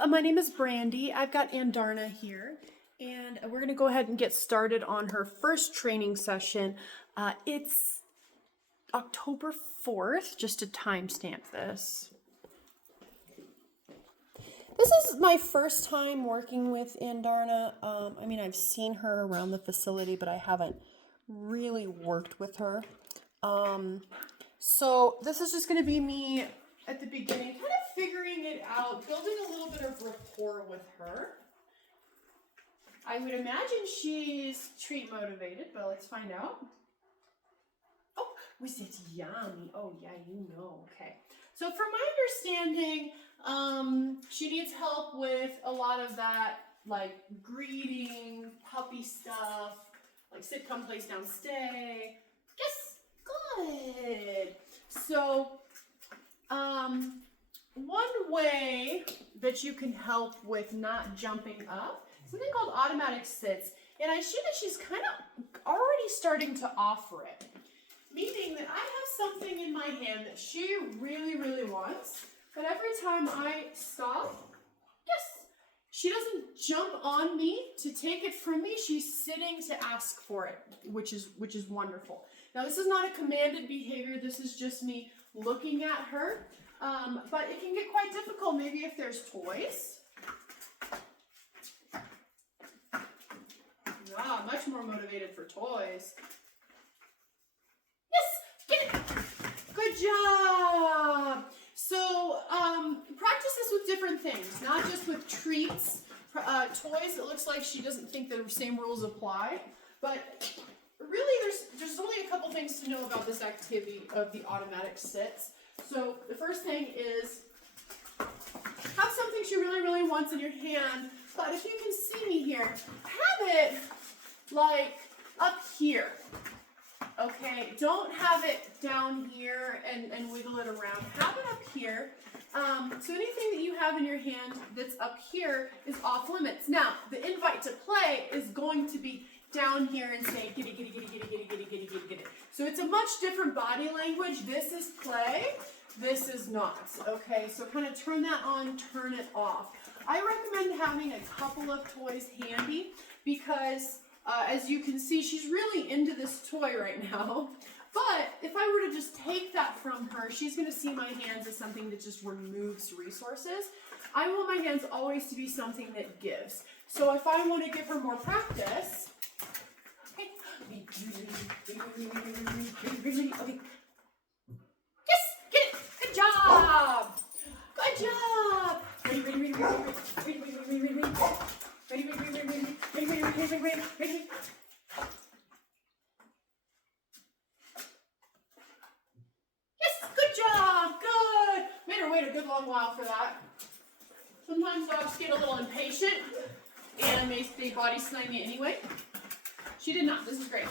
Hello, my name is Brandy. I've got Andarna here, and we're going to go ahead and get started on her first training session. It's October 4th, just to timestamp this. This is my first time working with Andarna. I've seen her around the facility, but I haven't really worked with her. So this is just going to be me at the beginning, kind of figuring it out, building a little bit of rapport with her. I would imagine she's treat motivated, but let's find out. Oh, was it yummy? Oh yeah, you know. Okay. So from my understanding, she needs help with a lot of that, like greeting, puppy stuff, like sit, come, place down, stay. Yes, good. So, one way that you can help with not jumping up, something called automatic sits, and I see that she's kind of already starting to offer it, meaning that I have something in my hand that she really, really wants, but every time I stop, yes, she doesn't jump on me to take it from me. She's sitting to ask for it, which is wonderful. Now, this is not a commanded behavior. This is just me looking at her, but it can get quite difficult maybe if there's toys. Ah, much more motivated for toys. Yes, get it. Good job. So practice this with different things, not just with treats. Toys, it looks like she doesn't think the same rules apply, but really there's only a couple things to know about this activity of the automatic sits. So the first thing is have something she really, really wants in your hand, but if you can see me here, have it like up here. Okay, don't have it down here and wiggle it around. Have it up here. So anything that you have in your hand that's up here is off limits. Now, the invite to play is going to be down here and say, get it, get it, get it, get it, get it, get it, get it, get it, get it. So it's a much different body language. This is play. This is not. Okay, so kind of turn that on, turn it off. I recommend having a couple of toys handy because as you can see, she's really into this toy right now. But if I were to just take that from her, she's going to see my hands as something that just removes resources. I want my hands always to be something that gives. So if I want to give her more practice, okay. Yes, get it. Good job. Good job. Ready, ready, ready, ready, ready, ready, ready, ready, ready. Ready, ready, ready, ready, ready, ready, ready, ready, ready, ready. Yes, good job, good. Made her wait a good long while for that. Sometimes dogs get a little impatient and they body slam you anyway. She did not, this is great.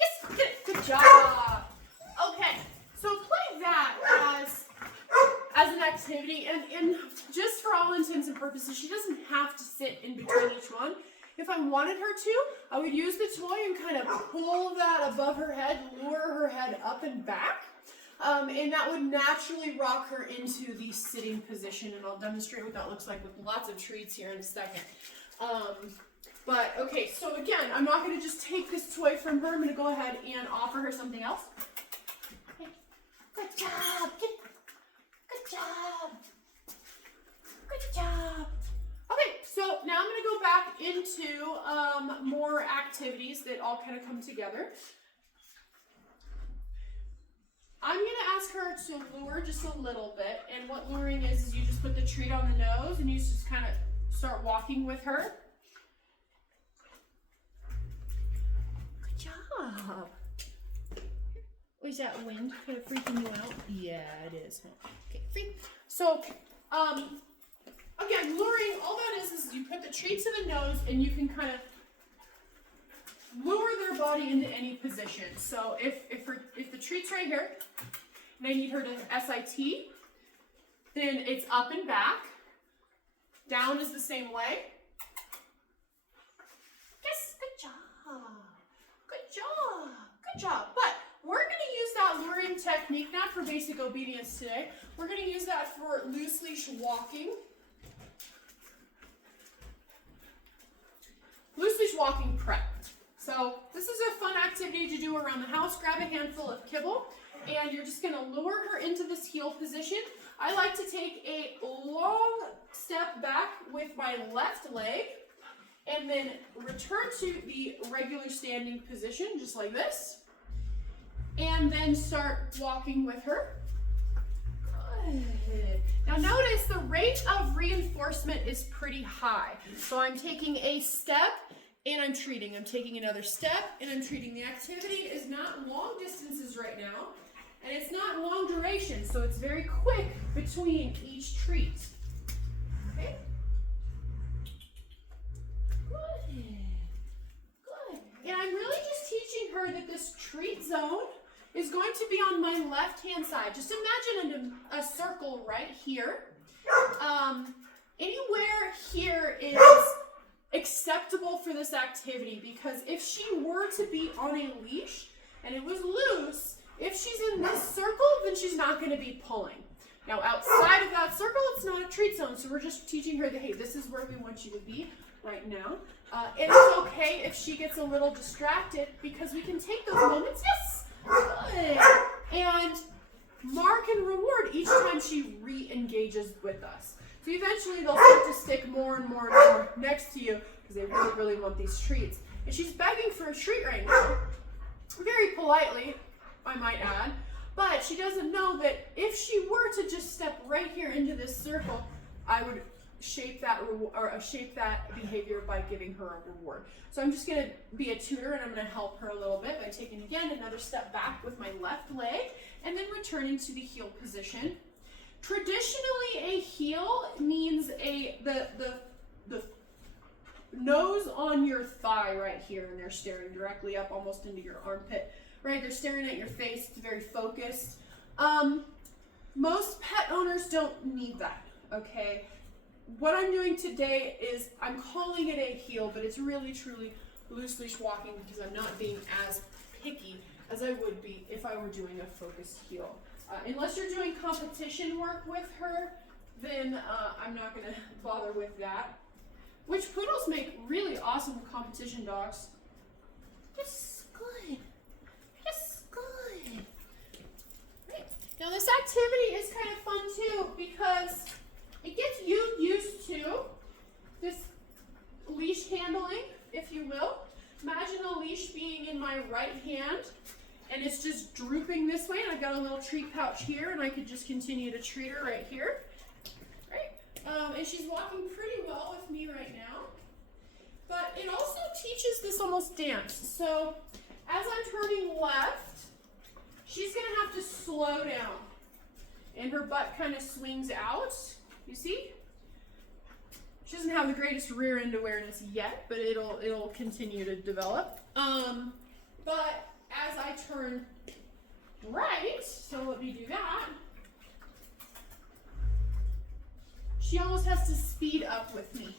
Yes, get it, good job. Okay, so play that as an activity, and just for all intents and purposes, she doesn't have to sit in between each one. If I wanted her to, I would use the toy and kind of pull that above her head, lure her head up and back, and that would naturally rock her into the sitting position, and I'll demonstrate what that looks like with lots of treats here in a second. But okay, so again, I'm not going to just take this toy from her. I'm going to go ahead and offer her something else. Okay. Good job. Good job. Good job. Okay, so now I'm going to go back into more activities that all kind of come together. I'm going to ask her to lure just a little bit, and what luring is you just put the treat on the nose and you just kind of start walking with her. Good job. Was that wind kind of freaking you out? Yeah, it is. Okay, free. So, again, luring, all that is you put the treat to the nose and you can kind of lure their body into any position. So if the treat's right here, and I need her to SIT, then it's up and back. Down is the same way. Yes, good job. Good job. Good job. But we're going to use that luring technique, not for basic obedience today. We're going to use that for loose leash walking. Loose leash walking prep. So this is a fun activity to do around the house. Grab a handful of kibble and you're just going to lure her into this heel position. I like to take a long step back with my left leg and then return to the regular standing position, just like this. And then start walking with her. Good. Now notice the rate of reinforcement is pretty high. So I'm taking a step and I'm treating. I'm taking another step and I'm treating. The activity is not long distances right now, and it's not long duration, so it's very quick between each treat. Okay? Good. Good. And I'm really just teaching her that this treat zone is going to be on my left-hand side. Just imagine a circle right here. Anywhere here is acceptable for this activity, because if she were to be on a leash and it was loose, if she's in this circle, then she's not going to be pulling. Now outside of that circle, it's not a treat zone, so we're just teaching her that, hey, this is where we want you to be right now. And it's okay if she gets a little distracted, because we can take those moments, yes, good, and mark and reward each time she re-engages with us. So eventually they'll start to stick more and more and more next to you because they really, really want these treats. And she's begging for a treat right now, very politely, I might add. But she doesn't know that if she were to just step right here into this circle, I would shape that behavior by giving her a reward. So I'm just going to be a tutor, and I'm going to help her a little bit by taking, again, another step back with my left leg and then returning to the heel position. Traditionally, a heel means the nose on your thigh right here, and they're staring directly up almost into your armpit, right? They're staring at your face. It's very focused. Most pet owners don't need that, okay? What I'm doing today is I'm calling it a heel, but it's really, truly loose leash walking because I'm not being as picky as I would be if I were doing a focused heel. Unless you're doing competition work with her, then I'm not going to bother with that. Which poodles make really awesome competition dogs. Yes, good. Yes, good. Right. Now this activity is kind of fun too, because it gets you used to this leash handling, if you will. Imagine a leash being in my right hand, and it's just drooping this way, and I've got a little treat pouch here, and I could just continue to treat her right here, right? And she's walking pretty well with me right now. But it also teaches this almost dance. So as I'm turning left, she's gonna have to slow down, and her butt kind of swings out. You see? She doesn't have the greatest rear end awareness yet, but it'll continue to develop. But as I turn right, so let me do that, she almost has to speed up with me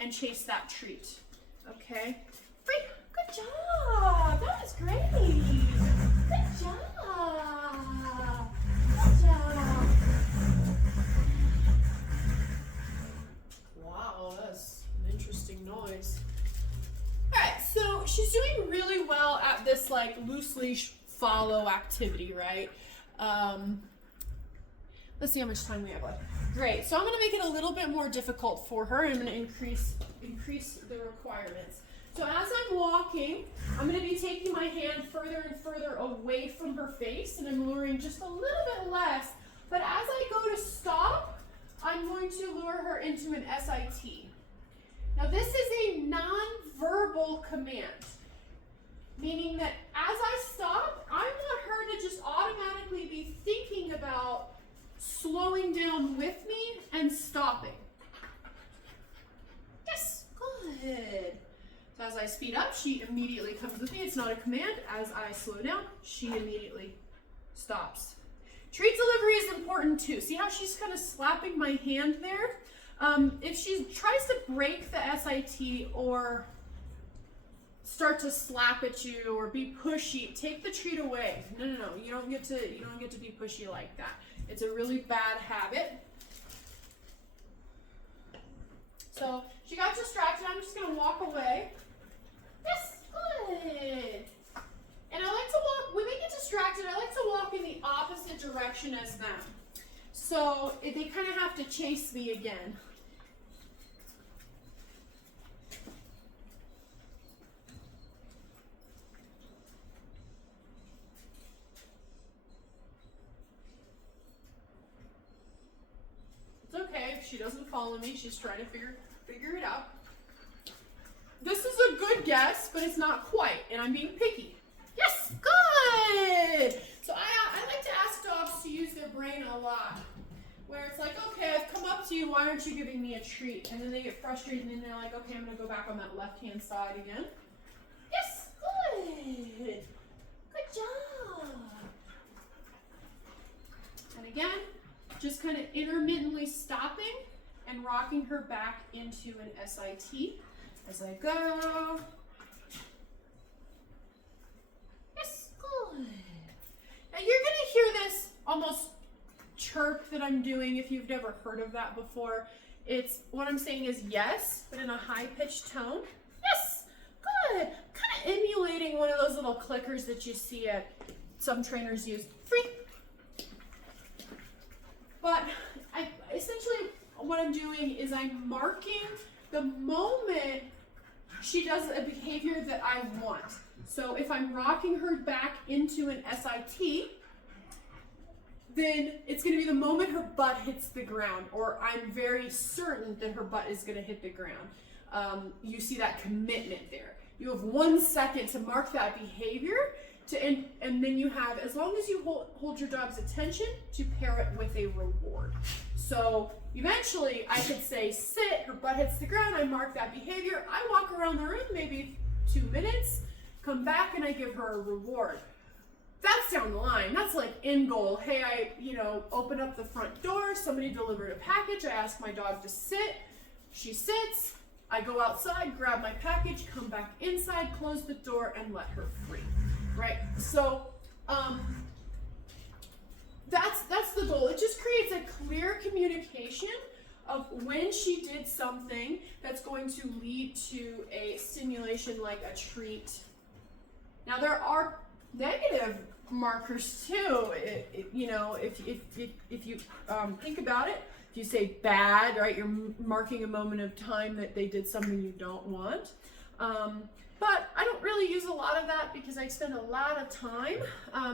and chase that treat. Okay? Free. Good job. That was great. Good job. Good job. Wow, that's an interesting noise. Alright, so she's doing really well at this like loose leash follow activity, right? Let's see how much time we have left. Great, so I'm going to make it a little bit more difficult for her. I'm going to increase the requirements. So as I'm walking, I'm going to be taking my hand further and further away from her face, and I'm luring just a little bit less. But as I go to stop, I'm going to lure her into an SIT. Now this is a non-verbal command, meaning that as I stop, I want her to just automatically be thinking about slowing down with me and stopping. Yes, good. So as I speed up, she immediately comes with me. It's not a command. As I slow down, she immediately stops. Treat delivery is important too. See how she's kind of slapping my hand there? If she tries to break the SIT or start to slap at you or be pushy, take the treat away. No, you don't get to be pushy like that. It's a really bad habit. So she got distracted. I'm just gonna walk away. Yes, good. And I like to walk, when they get distracted, I like to walk in the opposite direction as them. So they kind of have to chase me again. It's okay if she doesn't follow me. She's trying to figure it out. This is a good guess, but it's not quite, and I'm being picky. Yes, good. So I like to ask dogs to use their brain a lot, where it's like, okay, I've come up to you, why aren't you giving me a treat? And then they get frustrated, and then they're like, okay, I'm gonna go back on that left-hand side again. Yes, good. Good job. And again, just kind of intermittently stopping and rocking her back into an SIT as I go. Yes, good. Now you're gonna hear this almost chirp that I'm doing if you've never heard of that before. It's, what I'm saying is yes, but in a high-pitched tone. Yes, good. Kind of emulating one of those little clickers that you see at some trainers use. Free. But essentially what I'm doing is I'm marking the moment she does a behavior that I want. So if I'm rocking her back into an SIT, then it's going to be the moment her butt hits the ground, or I'm very certain that her butt is going to hit the ground. You see that commitment there. You have 1 second to mark that behavior, and then you have, as long as you hold your dog's attention, to pair it with a reward. So eventually I could say sit, her butt hits the ground, I mark that behavior, I walk around the room maybe 2 minutes, come back and I give her a reward. That's down the line. That's like end goal. Hey, I open up the front door, somebody delivered a package, I ask my dog to sit, she sits, I go outside, grab my package, come back inside, close the door, and let her free. Right? So that's the goal. It just creates a clear communication of when she did something that's going to lead to a stimulation like a treat. Now there are negative markers too. If you think about it, if you say bad, right, you're marking a moment of time that they did something you don't want. But I don't really use a lot of that because I spend a lot of time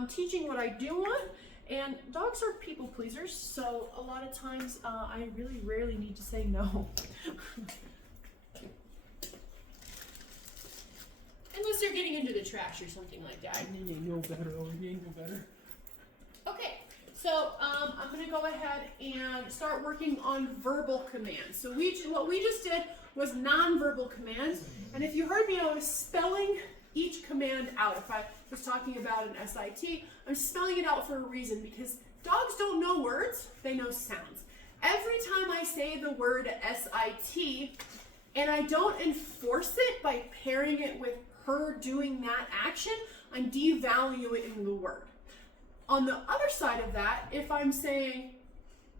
teaching what I do want, and dogs are people pleasers, so a lot of times I really rarely need to say no. Unless they're getting into the trash or something like that. And then they know better. Okay, so I'm going to go ahead and start working on verbal commands. So what we just did was nonverbal commands. And if you heard me, I was spelling each command out. If I was talking about an SIT, I'm spelling it out for a reason, because dogs don't know words, they know sounds. Every time I say the word SIT and I don't enforce it by pairing it with her doing that action, I'm devaluing the word. On the other side of that, if I'm saying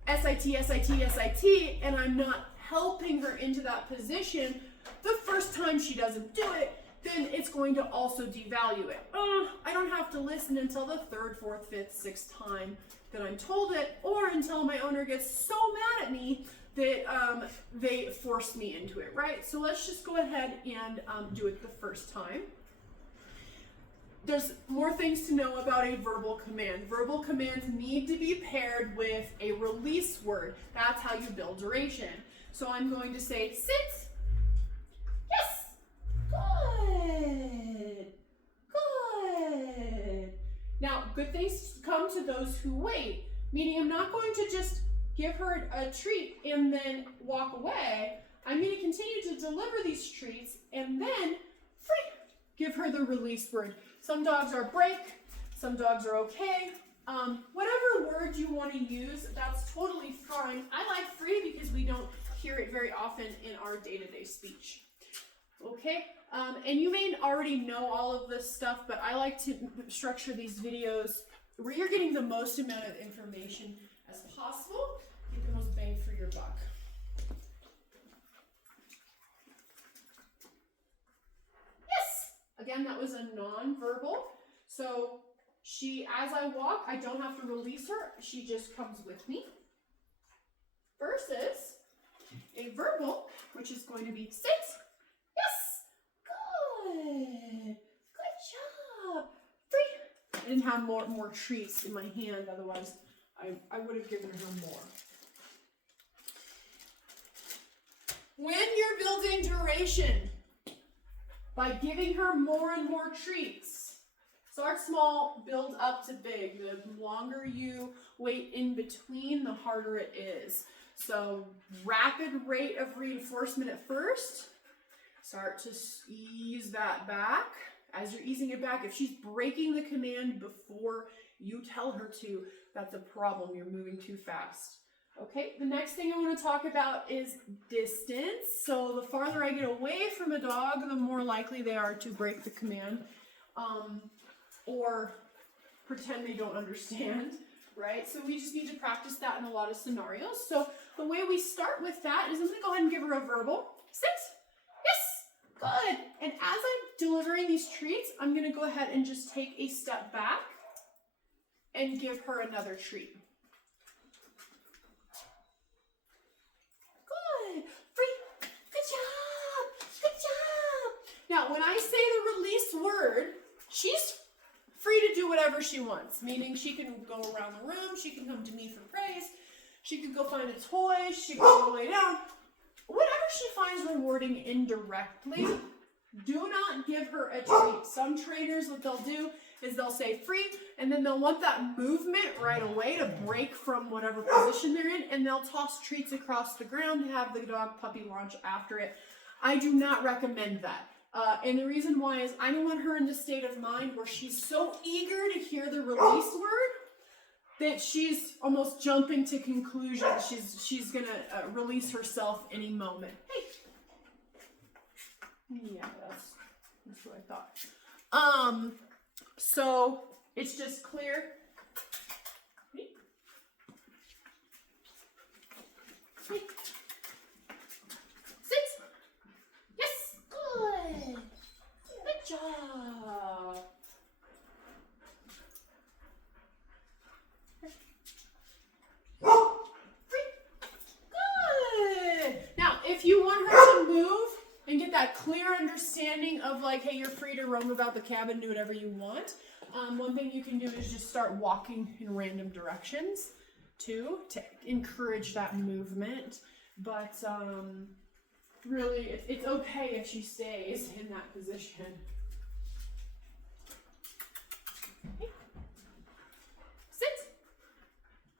SIT, SIT, SIT, and I'm not helping her into that position, the first time she doesn't do it, then it's going to also devalue it. I don't have to listen until the 3rd, 4th, 5th, 6th time that I'm told it, or until my owner gets so mad at me that they force me into it, right? So let's just go ahead and do it the first time. There's more things to know about a verbal command. Verbal commands need to be paired with a release word. That's how you build duration. So I'm going to say sit. Yes. Good. Good. Now, good things come to those who wait, meaning I'm not going to just give her a treat and then walk away. I'm going to continue to deliver these treats and then give her the release word. Some dogs are break, some dogs are okay. Whatever word you want to use, that's totally fine. I like free because we don't hear it very often in our day-to-day speech. Okay, and you may already know all of this stuff, but I like to structure these videos where you're getting the most amount of information as possible, get the most bang for your buck. Yes! Again, that was a non-verbal. So as I walk, I don't have to release her. She just comes with me. Versus a verbal, which is going to be sit. Yes! Good! Good job! Free! I didn't have more treats in my hand, otherwise I would have given her more. When you're building duration, by giving her more and more treats, start small, build up to big. The longer you wait in between, the harder it is. So rapid rate of reinforcement at first. Start to ease that back. As you're easing it back, if she's breaking the command before you tell her to, that's a problem. You're moving too fast. Okay, the next thing I want to talk about is distance. So the farther I get away from a dog, the more likely they are to break the command or pretend they don't understand, right? So we just need to practice that in a lot of scenarios. So the way we start with that is I'm going to go ahead and give her a verbal. Sit. Yes. Good. And as I'm delivering these treats, I'm going to go ahead and just take a step back and give her another treat. Good. Free. Good job. Good job. Now, when I say the release word, she's free to do whatever she wants, meaning she can go around the room, she can come to me for praise, she could go find a toy, she can go lay down. Whatever she finds rewarding indirectly, do not give her a treat. Some trainers, what they'll do is they'll say free, and then they'll want that movement right away to break from whatever position they're in, and they'll toss treats across the ground to have the dog puppy launch after it. I do not recommend that. And the reason why is I don't want her in the state of mind where she's so eager to hear the release word that she's almost jumping to conclusions. She's gonna release herself any moment. Hey. Yeah, that's what I thought. So it's just clear. Hey. Sit. Yes. Good. Good job. Good. Now, if you want her to move and get that clear understanding of like, hey, you're free to roam about the cabin, do whatever you want. One thing you can do is just start walking in random directions too, to encourage that movement. But really, it's okay if she stays in that position. Okay. Sit.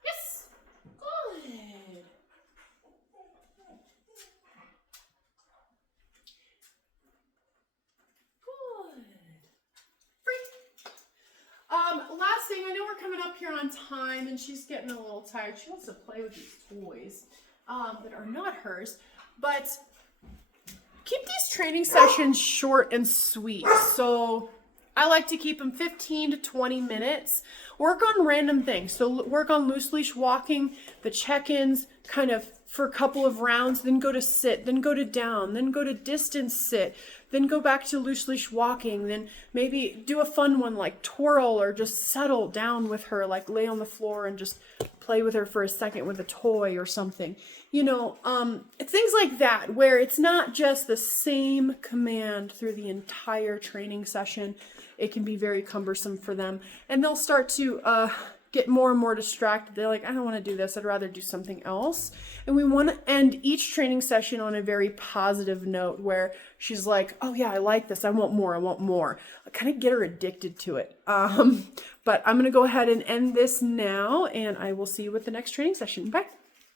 Yes. Good. Good. Free. Last thing, I know we're coming up here on time and she's getting a little tired. She wants to play with these toys that are not hers, but keep these training sessions short and sweet. So I like to keep them 15 to 20 minutes. Work on random things. So work on loose leash walking, the check-ins, kind of for a couple of rounds, then go to sit, then go to down, then go to distance sit, then go back to loose leash walking, then maybe do a fun one like twirl or just settle down with her, like lay on the floor and just play with her for a second with a toy or something. You know, things like that where it's not just the same command through the entire training session. It can be very cumbersome for them and they'll start to get more and more distracted. They're like, I don't want to do this. I'd rather do something else. And we want to end each training session on a very positive note where she's like, oh yeah, I like this. I want more. I want more. I kind of get her addicted to it. But I'm going to go ahead and end this now and I will see you with the next training session. Bye.